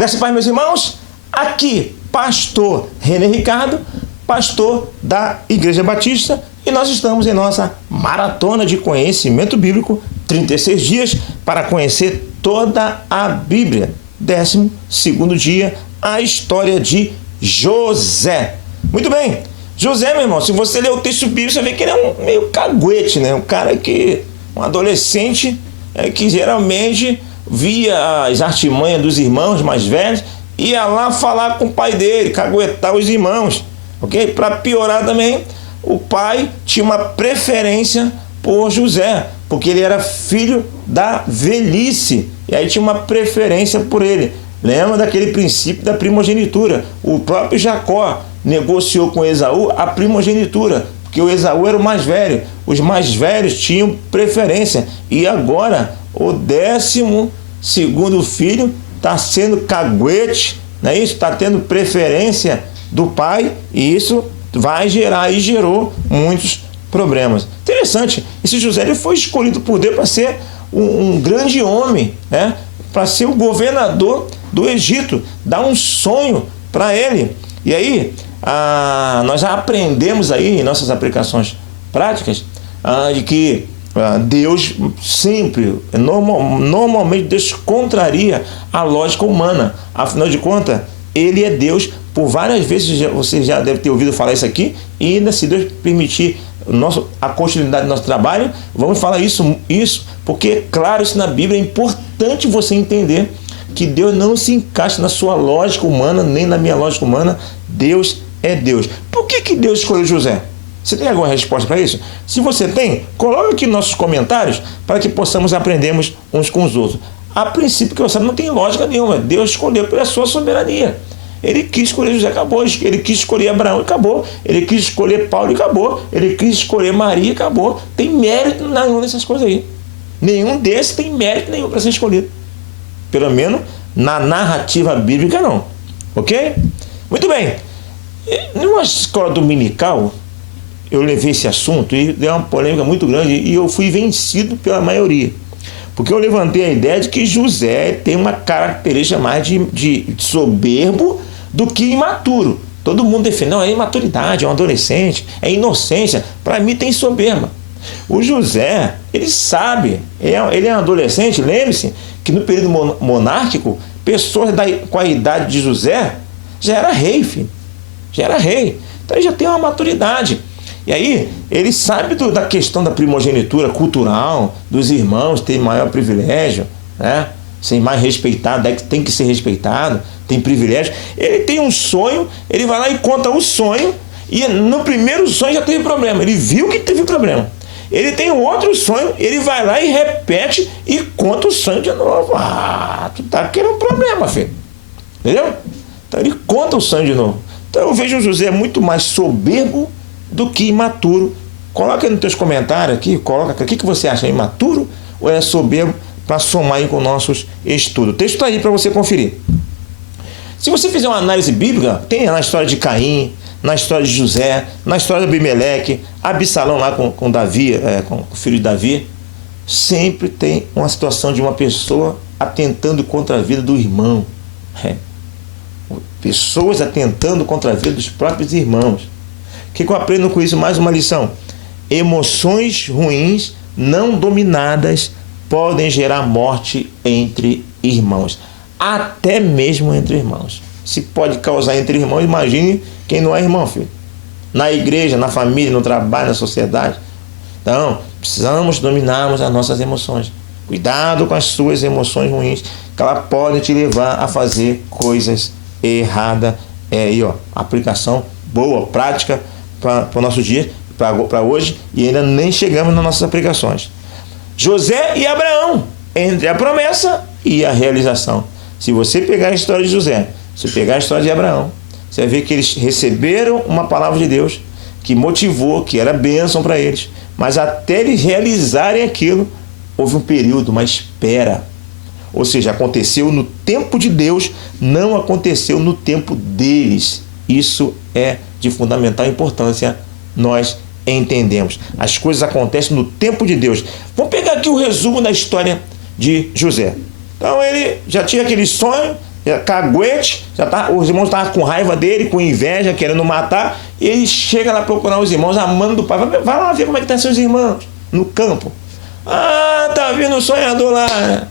Graças a Deus, meus irmãos, aqui, pastor René Ricardo, pastor da Igreja Batista, e nós estamos em nossa maratona de conhecimento bíblico, 36 dias para conhecer toda a Bíblia. 12º dia, a história de José. Muito bem, José, meu irmão, se você ler o texto bíblico, você vê que ele é um meio caguete, né? Um adolescente que geralmente via as artimanhas dos irmãos mais velhos, ia lá falar com o pai dele, caguetar os irmãos, ok? Para piorar também, o pai tinha uma preferência por José, porque ele era filho da velhice, e aí tinha uma preferência por ele. Lembra daquele princípio da primogenitura? O próprio Jacó negociou com Esaú a primogenitura, porque o Esaú era o mais velho, os mais velhos tinham preferência, e agora o 12º filho está sendo caguete, não é isso? Está tendo preferência do pai, e isso vai gerar e gerou muitos problemas. Interessante, esse José ele foi escolhido por Deus para ser um grande homem, né? Para ser o governador do Egito, dar um sonho para ele. E aí, nós já aprendemos aí em nossas aplicações práticas de que Deus sempre, normalmente Deus contraria a lógica humana. Afinal de contas, Ele é Deus. Por várias vezes você já deve ter ouvido falar isso aqui, e ainda, se Deus permitir a continuidade do nosso trabalho, vamos falar isso, porque, claro, isso na Bíblia é importante você entender que Deus não se encaixa na sua lógica humana, nem na minha lógica humana. Deus é Deus. Por que Deus escolheu José? Você tem alguma resposta para isso? Se você tem, coloque aqui nos nossos comentários para que possamos aprendermos uns com os outros. A princípio, que você não tem lógica nenhuma. Deus escolheu pela sua soberania. Ele quis escolher José, acabou. Ele quis escolher Abraão, e acabou. Ele quis escolher Paulo, e acabou. Ele quis escolher Maria, e acabou. Tem mérito nenhum nessas coisas aí. Nenhum desses tem mérito nenhum para ser escolhido. Pelo menos na narrativa bíblica, não. Ok? Muito bem. Numa escola dominical, eu levei esse assunto e deu uma polêmica muito grande, e eu fui vencido pela maioria. Porque eu levantei a ideia de que José tem uma característica mais de soberbo do que imaturo. Todo mundo defende, não, é imaturidade, é um adolescente, é inocência. Para mim tem soberba. O José, ele sabe, ele é um adolescente. Lembre-se que no período monárquico, pessoas com a idade de José já era rei, filho. Já era rei. Então ele já tem uma maturidade. E aí, ele sabe da questão da primogenitura cultural, dos irmãos ter maior privilégio, né? Ser mais respeitado, tem que ser respeitado, tem privilégio. Ele tem um sonho, ele vai lá e conta o sonho, e no primeiro sonho já teve problema. Ele viu que teve problema. Ele tem um outro sonho, ele vai lá e repete e conta o sonho de novo. Tu tá querendo problema, filho. Entendeu? Então ele conta o sonho de novo. Então eu vejo o José muito mais soberbo do que imaturo. Coloca aí nos teus comentários aqui, coloca o que você acha, imaturo ou é soberbo, para somar aí com os nossos estudos. O texto está aí para você conferir. Se você fizer uma análise bíblica, tem na história de Caim, na história de José, na história de Abimeleque, Absalão lá com Davi, com o filho de Davi, sempre tem uma situação de uma pessoa atentando contra a vida do irmão. Pessoas atentando contra a vida dos próprios irmãos. O que eu aprendo com isso? Mais uma lição. Emoções ruins não dominadas podem gerar morte entre irmãos. Até mesmo entre irmãos. Se pode causar entre irmãos, imagine quem não é irmão, filho. Na igreja, na família, no trabalho, na sociedade. Então, precisamos dominarmos as nossas emoções. Cuidado com as suas emoções ruins, que elas podem te levar a fazer coisas erradas. Aí, aplicação boa, prática, para o nosso dia, para hoje, e ainda nem chegamos nas nossas aplicações. José e Abraão, entre a promessa e a realização. Se você pegar a história de José, se pegar a história de Abraão, você vai ver que eles receberam uma palavra de Deus que motivou, que era bênção para eles, mas até eles realizarem aquilo, houve um período, uma espera. Ou seja, aconteceu no tempo de Deus, não aconteceu no tempo deles. Isso é de fundamental importância, nós entendemos. As coisas acontecem no tempo de Deus. Vamos pegar aqui o resumo da história de José. Então ele já tinha aquele sonho, caguete, os irmãos estavam com raiva dele, com inveja, querendo matar, e ele chega lá procurar os irmãos, amando do pai. Vai lá ver como é que estão seus irmãos no campo. Ah, tá vindo o sonhador lá, né?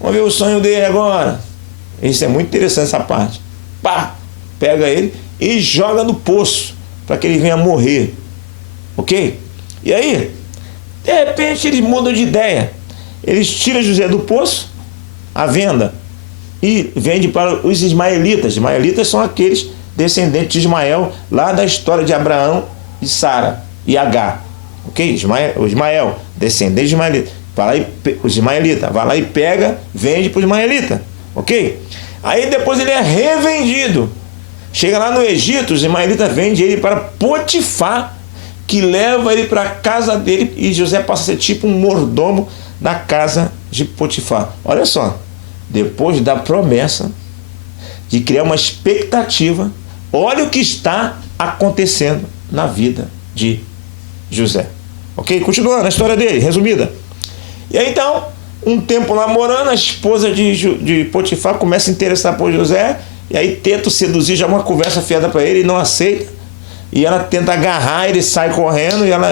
Vamos ver o sonho dele agora. Isso é muito interessante, essa parte. Pá, pega ele e joga no poço, para que ele venha morrer. Ok? E aí, de repente, eles mudam de ideia. Eles tiram José do poço, à venda, e vende para os ismaelitas. Os ismaelitas são aqueles descendentes de Ismael, lá da história de Abraão e Sara e Agar. Ok? O Ismael, descendente de Ismaelita. Os ismaelitas, vai lá e pega, vende para os ismaelitas. Ok? Aí depois ele é revendido. Chega lá no Egito, os ismaelitas vendem ele para Potifar, que leva ele para a casa dele, e José passa a ser tipo um mordomo da casa de Potifar. Olha só, depois da promessa de criar uma expectativa, olha o que está acontecendo na vida de José. Ok? Continuando a história dele, resumida. E aí então, um tempo lá morando, a esposa de Potifar começa a interessar por José, e aí tenta seduzir, já uma conversa fiada para ele, e não aceita. E ela tenta agarrar, ele sai correndo, e ela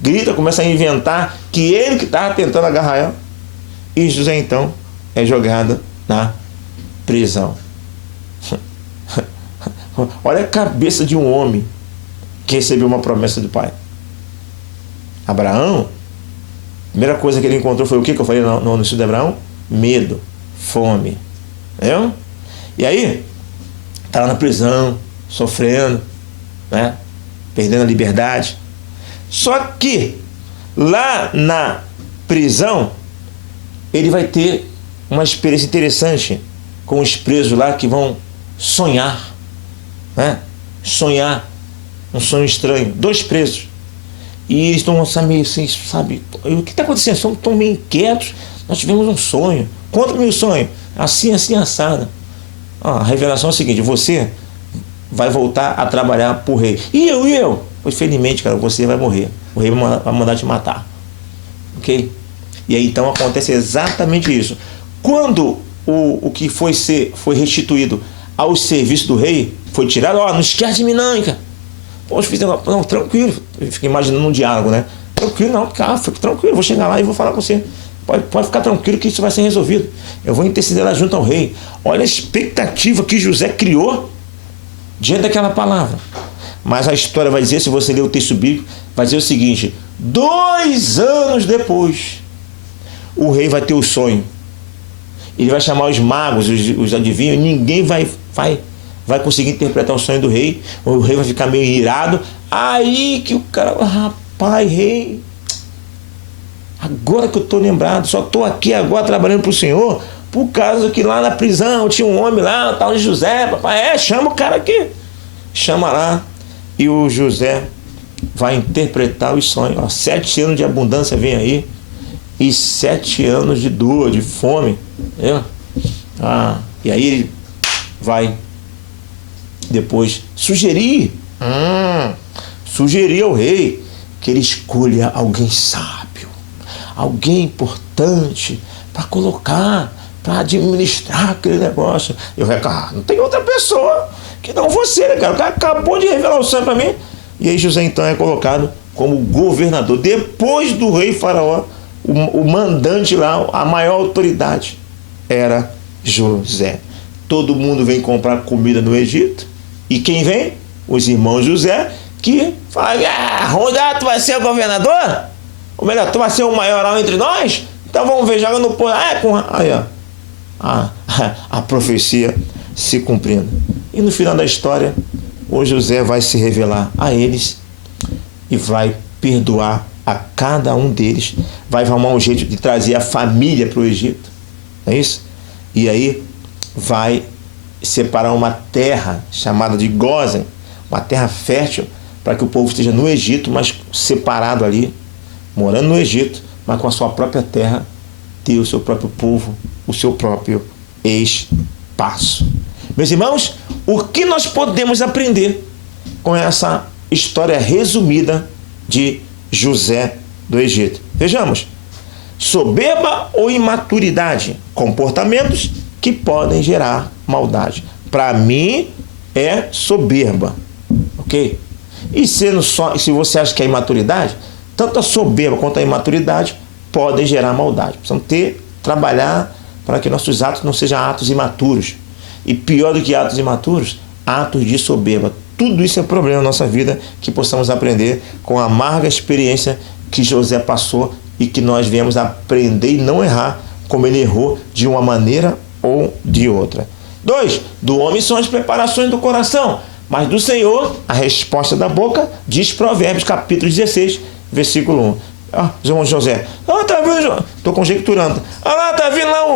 grita, começa a inventar que ele que estava tentando agarrar ela. E José então é jogado na prisão. Olha a cabeça de um homem que recebeu uma promessa do pai. Abraão, a primeira coisa que ele encontrou foi o que eu falei no estudo de Abraão? Medo, fome. Entendeu? E aí, está lá na prisão, sofrendo, né? Perdendo a liberdade. Só que lá na prisão ele vai ter uma experiência interessante com os presos lá que vão sonhar, né? Sonhar um sonho estranho. 2 presos. E eles estão meio assim, sabe? O que está acontecendo? Estão meio inquietos. Nós tivemos um sonho. Conta-me o sonho. Assim, assim, assado. A revelação é a seguinte: você vai voltar a trabalhar por rei. E eu? Pois felizmente, cara, você vai morrer. O rei vai mandar te matar. Ok? E aí então acontece exatamente isso. Quando o que foi restituído ao serviço do rei foi tirado, não esquece de mim não, cara. Poxa, não, tranquilo. Eu fico imaginando um diálogo, né? Tranquilo, não, cara, fico tranquilo, vou chegar lá e vou falar com você. Pode ficar tranquilo que isso vai ser resolvido. Eu vou interceder lá junto ao rei. Olha a expectativa que José criou diante daquela palavra. Mas a história vai dizer, se você ler o texto bíblico, vai dizer o seguinte: 2 anos depois, o rei vai ter o sonho. Ele vai chamar os magos, os adivinhos, e ninguém vai conseguir interpretar o sonho do rei. O rei vai ficar meio irado. Aí que o cara, rapaz, rei, agora que eu estou lembrado, só estou aqui agora trabalhando para o Senhor, por causa que lá na prisão tinha um homem lá, tal de José, papai, chama o cara aqui. Chama lá, e o José vai interpretar os sonhos. 7 anos de abundância vem aí, e 7 anos de dor, de fome. Entendeu? E aí ele vai depois sugerir ao rei que ele escolha alguém sábio, alguém importante para colocar, para administrar aquele negócio. Eu reclamo, não tem outra pessoa que não você, né, cara? O cara acabou de revelar o sonho para mim. E aí José então é colocado como governador. Depois do rei Faraó, o mandante lá, a maior autoridade era José. Todo mundo vem comprar comida no Egito. E quem vem? Os irmãos José, que falam: Rodá, tu vai ser o governador? Ou melhor, tu vai ser o maioral entre nós? Então vamos ver, joga no povo. Aí, ó. A profecia se cumprindo. E no final da história, o José vai se revelar a eles e vai perdoar a cada um deles. Vai arrumar um jeito de trazer a família para o Egito. Não é isso? E aí vai separar uma terra chamada de Gósen, uma terra fértil, para que o povo esteja no Egito, mas separado ali, morando no Egito, mas com a sua própria terra, ter o seu próprio povo, o seu próprio espaço. Meus irmãos, o que nós podemos aprender com essa história resumida de José do Egito? Vejamos: soberba ou imaturidade, comportamentos que podem gerar maldade. Para mim, é soberba, ok? E se você acha que é imaturidade, tanto a soberba quanto a imaturidade podem gerar maldade. Precisamos trabalhar para que nossos atos não sejam atos imaturos. E pior do que atos imaturos, atos de soberba. Tudo isso é problema na nossa vida, que possamos aprender com a amarga experiência que José passou e que nós viemos aprender e não errar como ele errou de uma maneira ou de outra. 2. Do homem são as preparações do coração, mas do Senhor a resposta da boca, diz Provérbios capítulo 16, versículo 1. Ah, José, tá vendo? Estou conjecturando. Ah lá, tá vindo lá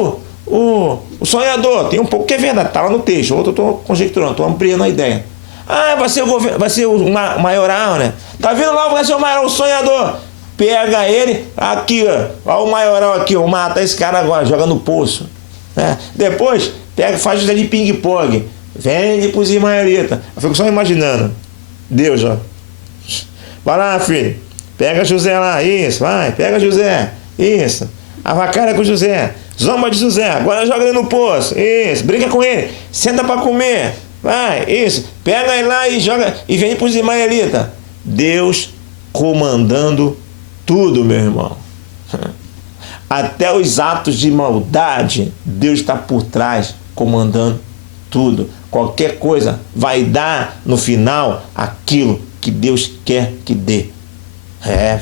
o sonhador. Tem um pouco que é verdade, tá lá no texto. Outro eu estou conjecturando, estou ampliando a ideia. Ah, vai ser o maioral, né? Tá vindo lá, vai ser o maioral, o sonhador. Pega ele, aqui, ó o maioral aqui, ó, mata esse cara agora, joga no poço. Né? Depois, faz José de ping-pong, vende pros ismaelitas. Eu fico só imaginando. Deus, ó. Vai lá, filho. Pega José lá, isso, vai, pega José, isso. Avacalha com José, zomba de José, agora joga ele no poço, isso, brinca com ele, senta para comer, vai, isso. Pega ele lá e joga, e vende pros ismaelitas. Deus comandando tudo, meu irmão. Até os atos de maldade, Deus está por trás, comandando tudo. Qualquer coisa vai dar, no final, aquilo que Deus quer que dê.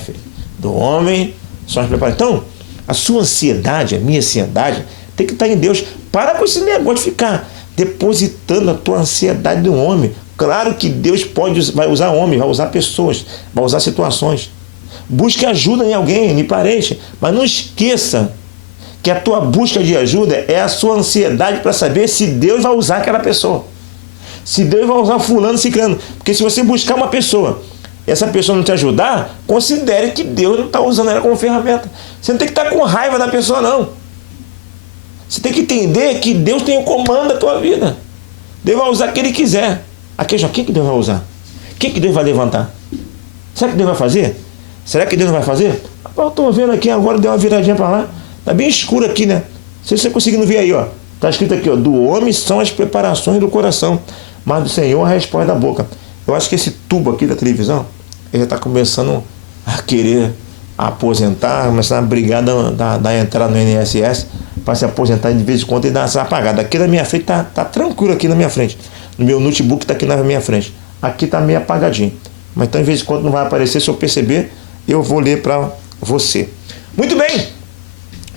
Filho, do homem são as preparações. Então, a sua ansiedade, a minha ansiedade, tem que estar em Deus. Para com esse negócio de ficar depositando a tua ansiedade no homem. Claro que Deus vai usar homem, vai usar pessoas, vai usar situações. Busque ajuda em alguém, me parece, mas não esqueça que a tua busca de ajuda é a sua ansiedade para saber se Deus vai usar aquela pessoa. Se Deus vai usar fulano, ciclano. Porque se você buscar uma pessoa, essa pessoa não te ajudar, considere que Deus não está usando ela como ferramenta. Você não tem que estar com raiva da pessoa, não. Você tem que entender que Deus tem o comando da tua vida. Deus vai usar quem Ele quiser. Aqui, já, quem que Deus vai usar? Quem que Deus vai levantar? Será que Deus vai fazer? Será que Deus não vai fazer? Eu estou vendo aqui agora, deu uma viradinha para lá. Está bem escuro aqui, né? Se você conseguindo ver aí, ó. Está escrito aqui, ó. Do homem são as preparações do coração, mas do Senhor a resposta da boca. Eu acho que esse tubo aqui da televisão, ele está começando a querer aposentar, começando a brigar da entrada no INSS para se aposentar de vez em quando e dar essa apagada. Aqui na minha frente tá tranquilo aqui na minha frente. No meu notebook está aqui na minha frente. Aqui está meio apagadinho. Mas então, de vez em quando não vai aparecer. Se eu perceber, eu vou ler para você. Muito bem.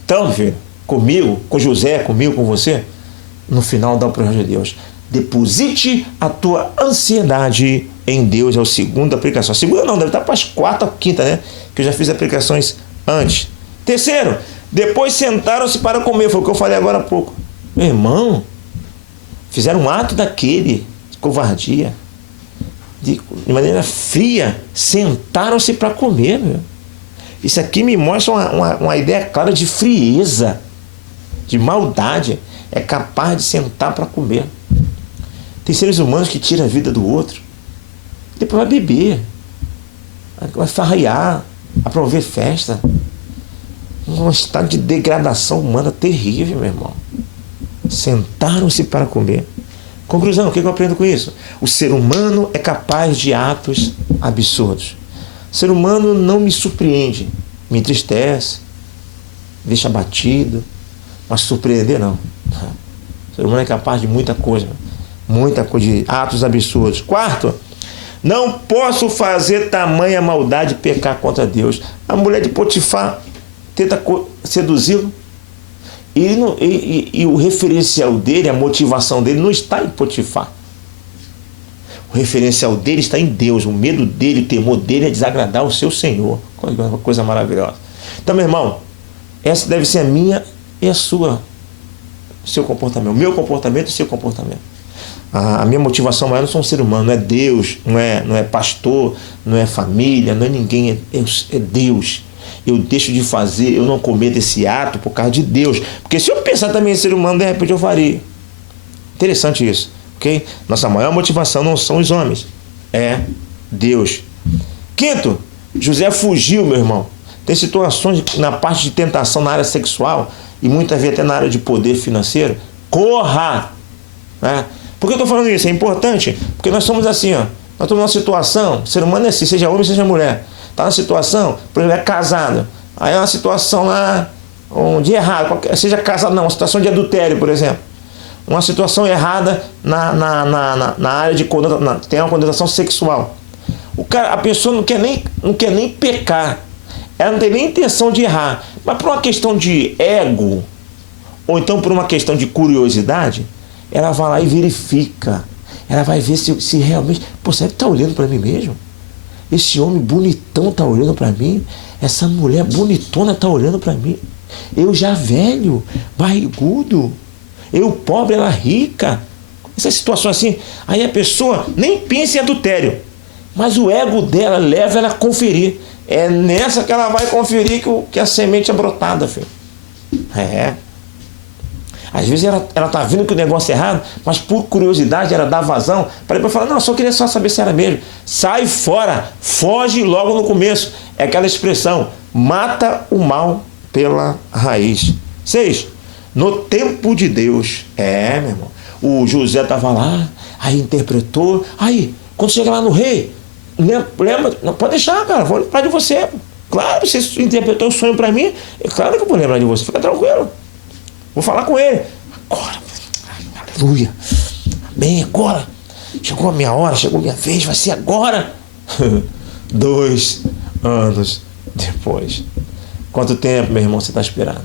Então, filho, comigo, com José, comigo, com você, no final dá o projeto de Deus. Deposite a tua ansiedade em Deus. É a segunda aplicação. A segunda não, deve estar para as quarta ou quinta, né? Que eu já fiz aplicações antes. Terceiro, depois sentaram-se para comer. Foi o que eu falei agora há pouco. Meu irmão, fizeram um ato daquele de covardia. De maneira fria, sentaram-se para comer. Meu. Isso aqui me mostra uma ideia clara de frieza, de maldade. É capaz de sentar para comer. Tem seres humanos que tiram a vida do outro, depois vai beber, vai farrear, vai promover festa. Um estado de degradação humana terrível, meu irmão. Sentaram-se para comer. Conclusão, o que eu aprendo com isso? O ser humano é capaz de atos absurdos. O ser humano não me surpreende, me entristece, deixa abatido, mas surpreender não. O ser humano é capaz de muita coisa, de atos absurdos. Quarto, não posso fazer tamanha maldade e pecar contra Deus. A mulher de Potifar tenta seduzi-lo. E o referencial dele, a motivação dele não está em Potifar. O referencial dele está em Deus. O medo dele, o temor dele é desagradar o seu Senhor. Uma coisa maravilhosa. Então, meu irmão, essa deve ser a minha e a sua, seu comportamento. O meu comportamento e o seu comportamento. A minha motivação maior não sou um ser humano, não é Deus, não é pastor, não é família, não é ninguém, é Deus. Eu deixo de fazer, eu não cometo esse ato por causa de Deus. Porque se eu pensar também em ser humano, de repente eu faria. Interessante isso, ok? Nossa maior motivação não são os homens, é Deus. Quinto, José fugiu, meu irmão. Tem situações na parte de tentação na área sexual e muitas vezes até na área de poder financeiro. corra. Né? Por que eu estou falando isso? É importante, porque nós somos assim, ó. Nós estamos numa situação, ser humano é assim, seja homem, seja mulher. Está na situação, por exemplo, é casado. Aí é uma situação lá, de errado, seja casado não, uma situação de adultério, por exemplo. Uma situação errada na área de tem uma conotação sexual. A pessoa não quer nem pecar. Ela não tem nem intenção de errar. Mas por uma questão de ego, ou então por uma questão de curiosidade, ela vai lá e verifica. Ela vai ver se realmente... Pô, será que está olhando para mim mesmo? Esse homem bonitão está olhando para mim? Essa mulher bonitona está olhando para mim? Eu já velho, barrigudo. Eu pobre, ela rica. Essa situação assim. Aí a pessoa nem pensa em adultério. Mas o ego dela leva ela a conferir. É nessa que ela vai conferir que a semente é brotada, filho. Às vezes ela tá vendo que o negócio é errado, mas por curiosidade ela dá vazão para depois falar, não, eu só queria saber se era mesmo. Sai fora, foge logo no começo. É aquela expressão, mata o mal pela raiz. 6. No tempo de Deus. Meu irmão. O José estava lá, aí interpretou. Aí, quando chega lá no rei, lembra? Não pode deixar, cara, vou lembrar de você. Claro, você interpretou o sonho para mim, é claro que eu vou lembrar de você, fica tranquilo. Vou falar com ele. Agora, aleluia. Amém, agora. Chegou a minha hora, chegou a minha vez, vai ser agora. 2 anos depois. Quanto tempo, meu irmão, você está esperando?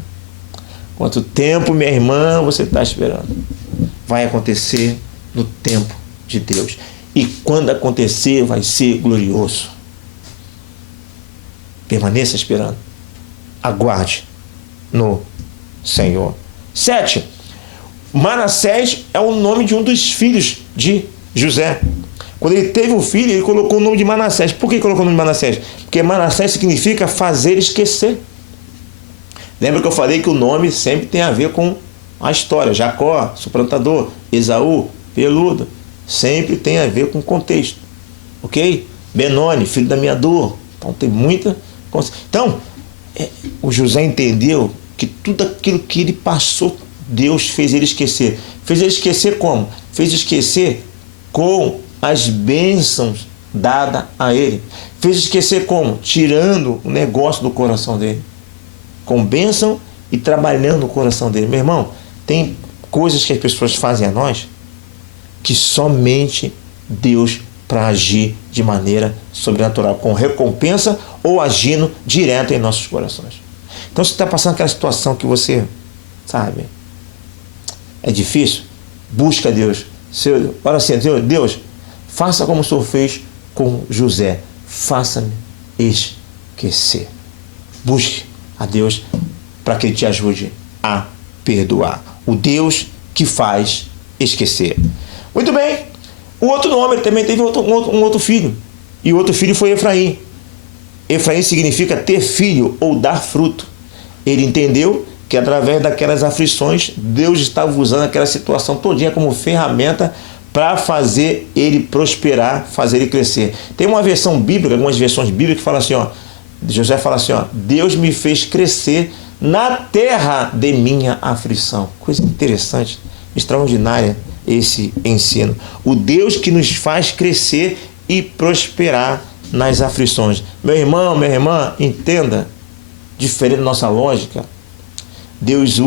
Quanto tempo, minha irmã, você está esperando? Vai acontecer no tempo de Deus. E quando acontecer, vai ser glorioso. Permaneça esperando. Aguarde no Senhor. 7. Manassés é o nome de um dos filhos de José. Quando ele teve um filho, ele colocou o nome de Manassés. Por que colocou o nome de Manassés? Porque Manassés significa fazer esquecer. Lembra que eu falei que o nome sempre tem a ver com a história. Jacó, suplantador. Esaú, peludo. Sempre tem a ver com o contexto. Ok? Benoni, filho da minha dor. Então tem muita... Então, o José entendeu que tudo aquilo que ele passou, Deus fez ele esquecer. Fez ele esquecer como? Fez esquecer com as bênçãos dadas a ele. Fez esquecer como? Tirando o negócio do coração dele. Com bênção e trabalhando no coração dele. Meu irmão, tem coisas que as pessoas fazem a nós que somente Deus para agir de maneira sobrenatural, com recompensa ou agindo direto em nossos corações. Então, se está passando aquela situação que você, sabe, é difícil, busca Deus. Ora assim, Deus, faça como o Senhor fez com José. Faça-me esquecer. Busque a Deus para que Ele te ajude a perdoar. O Deus que faz esquecer. Muito bem. O outro nome, ele também teve um outro filho. E o outro filho foi Efraim. Efraim significa ter filho ou dar fruto. Ele entendeu que através daquelas aflições, Deus estava usando aquela situação todinha como ferramenta para fazer ele prosperar, fazer ele crescer. Tem uma versão bíblica, algumas versões bíblicas que falam assim, ó, José fala assim, ó, Deus me fez crescer na terra de minha aflição. Coisa interessante, extraordinária esse ensino. O Deus que nos faz crescer e prosperar nas aflições. Meu irmão, minha irmã, entenda, diferente da nossa lógica, Deus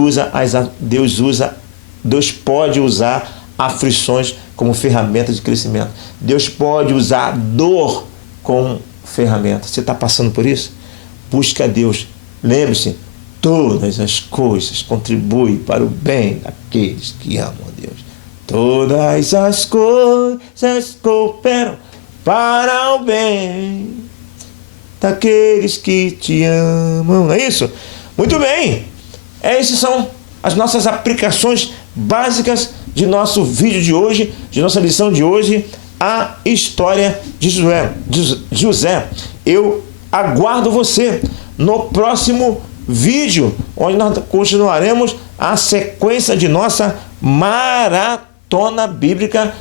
pode usar aflições como ferramenta de crescimento. Deus pode usar dor como ferramenta. Você está passando por isso? Busca a Deus. Lembre-se, todas as coisas contribuem para o bem daqueles que amam a Deus. Todas as coisas cooperam para o bem daqueles que te amam. Não é isso? Muito bem. Essas são as nossas aplicações básicas de nosso vídeo de hoje, de nossa lição de hoje, a história de José. Eu aguardo você no próximo vídeo, onde nós continuaremos a sequência de nossa maratona bíblica,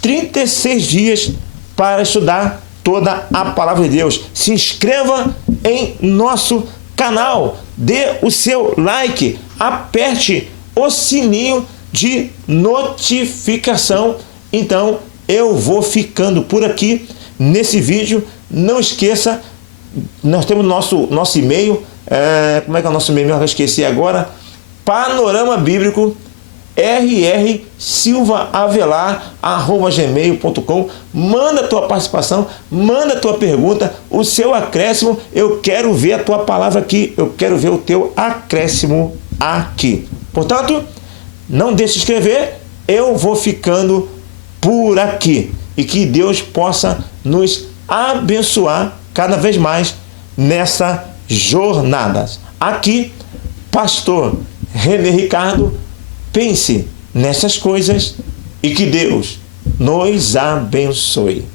36 dias para estudar toda a palavra de Deus. Se inscreva em nosso canal, dê o seu like, aperte o sininho de notificação. Então, eu vou ficando por aqui nesse vídeo. Não esqueça, nós temos nosso e-mail. Como é que é o nosso e-mail? Eu esqueci agora. Panorama Bíblico rsilvaavelar@gmail.com. Manda a tua participação, manda a tua pergunta, o seu acréscimo. Eu quero ver a tua palavra aqui, eu quero ver o teu acréscimo aqui. Portanto, não deixe de escrever. Eu vou ficando por aqui e que Deus possa nos abençoar cada vez mais nessa jornada. Aqui, pastor René Ricardo. Pense nessas coisas e que Deus nos abençoe.